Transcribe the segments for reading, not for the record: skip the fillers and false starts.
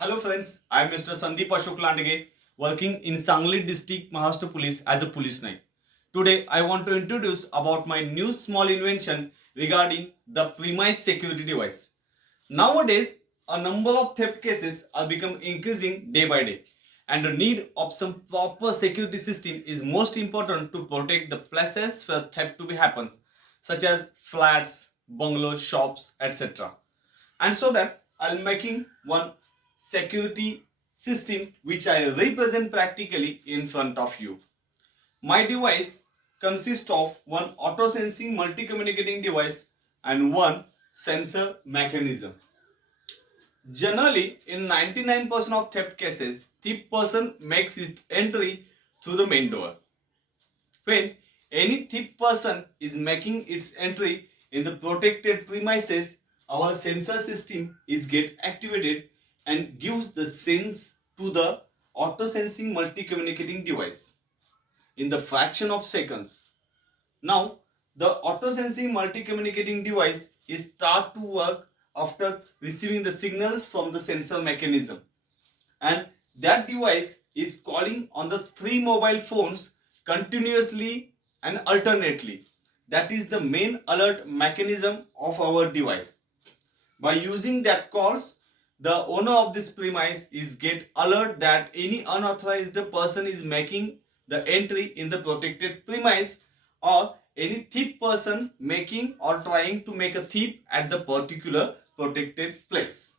Hello friends, I am Mr. Sandeep Ashok Landage, working in Sangli District Maharashtra Police as a police knight. Today I want to introduce about my new small invention regarding the premise security device. Nowadays, a number of theft cases are becoming increasing day by day, and the need of some proper security system is most important to protect the places where theft to be happens, such as flats, bungalows, shops, etc. And so that I'll making one security system which I represent practically in front of you. My device consists of one auto-sensing multi-communicating device and one sensor mechanism. Generally, in 99% of theft cases, thief person makes its entry through the main door. When any thief person is making its entry in the protected premises, our sensor system is get activated and gives the sense to the auto sensing multi communicating device in the fraction of seconds. Now the auto sensing multi communicating device is start to work after receiving the signals from the sensor mechanism, and that device is calling on the three mobile phones continuously and alternately. That is the main alert mechanism of our device. By using that calls, the owner of this premise is get alert that any unauthorized person is making the entry in the protected premise, or any thief person making or trying to make a thief at the particular protected place.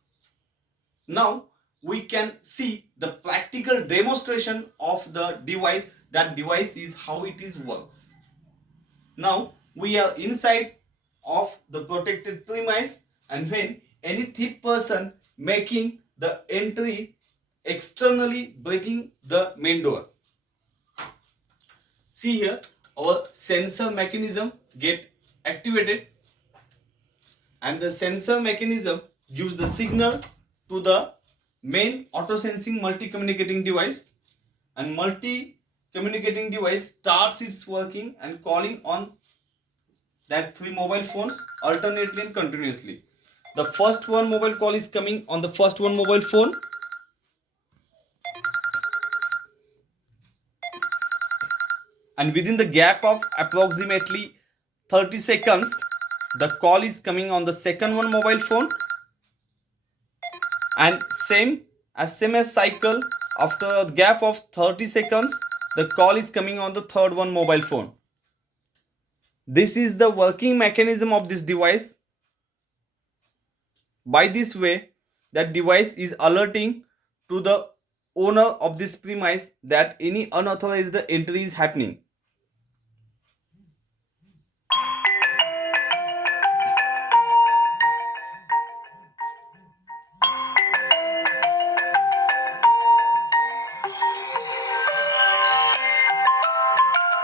Now we can see the practical demonstration of the device. That device is how it is works. Now we are inside of the protected premise, and when any thief person making the entry externally breaking the main door, see here our sensor mechanism get activated, and the sensor mechanism gives the signal to the main auto sensing multi communicating device, and multi communicating device starts its working and calling on that three mobile phones alternately and continuously. The first one mobile call is coming on the first one mobile phone, and within the gap of approximately 30 seconds the call is coming on the second one mobile phone, and same SMS cycle after a gap of 30 seconds the call is coming on the third one mobile phone. This is the working mechanism of this device. By this way, that device is alerting to the owner of this premise that any unauthorized entry is happening.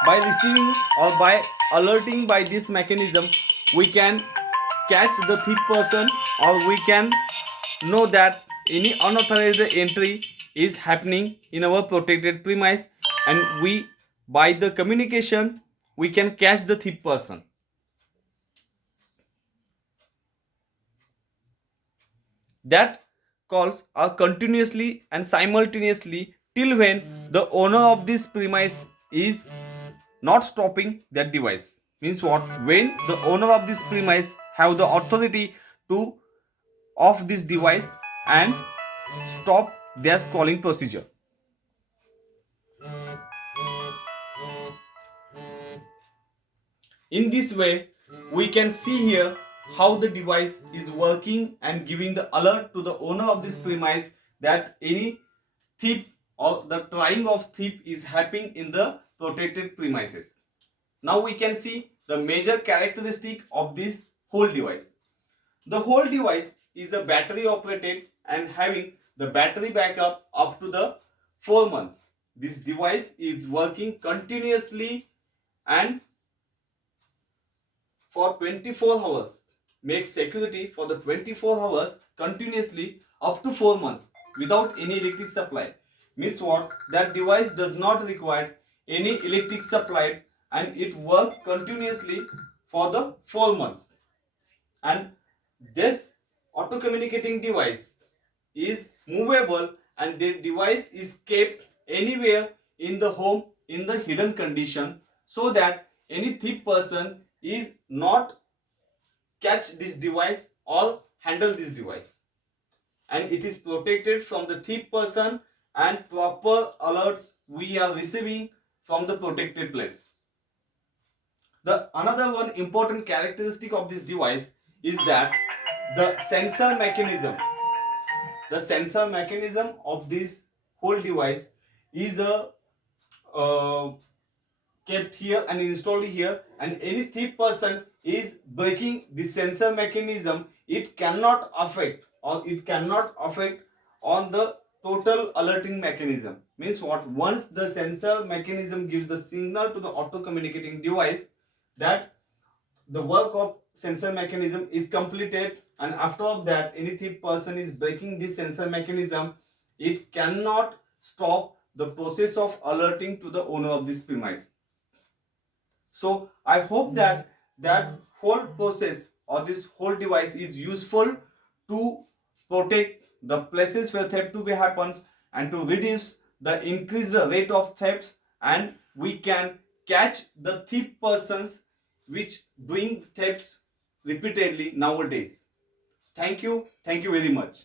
By receiving or by alerting by this mechanism, we can catch the thief person, or we can know that any unauthorized entry is happening in our protected premise, and we by the communication we can catch the thief person. That calls are continuously and simultaneously till when the owner of this premise is not stopping that device. Means what? When the owner of this premise have the authority to off this device and stop their calling procedure. In this way, we can see here how the device is working and giving the alert to the owner of this premise that any thief or the trying of thief is happening in the protected premises. Now we can see the major characteristic of this whole device. The whole device is a battery operated and having the battery backup up to the 4 months. This device is working continuously and for 24 hours. Makes security for the 24 hours continuously up to 4 months without any electric supply. Means what? That device does not require any electric supply, and it works continuously for the 4 months. And this auto communicating device is movable and their device is kept anywhere in the home in the hidden condition, so that any thief person is not catch this device or handle this device, and it is protected from the thief person, and proper alerts we are receiving from the protected place. The another one important characteristic of this device is that the sensor mechanism of this whole device is a kept here and installed here, and any thief person is breaking the sensor mechanism, it cannot affect on the total alerting mechanism. Means what? Once the sensor mechanism gives the signal to the auto communicating device that the work of sensor mechanism is completed, and after that any thief person is breaking this sensor mechanism, it cannot stop the process of alerting to the owner of this premise. So I hope that that whole process or this whole device is useful to protect the places where theft to be happens, and to reduce the increased rate of thefts, and we can catch the thief persons which doing thefts repeatedly nowadays. Thank you very much.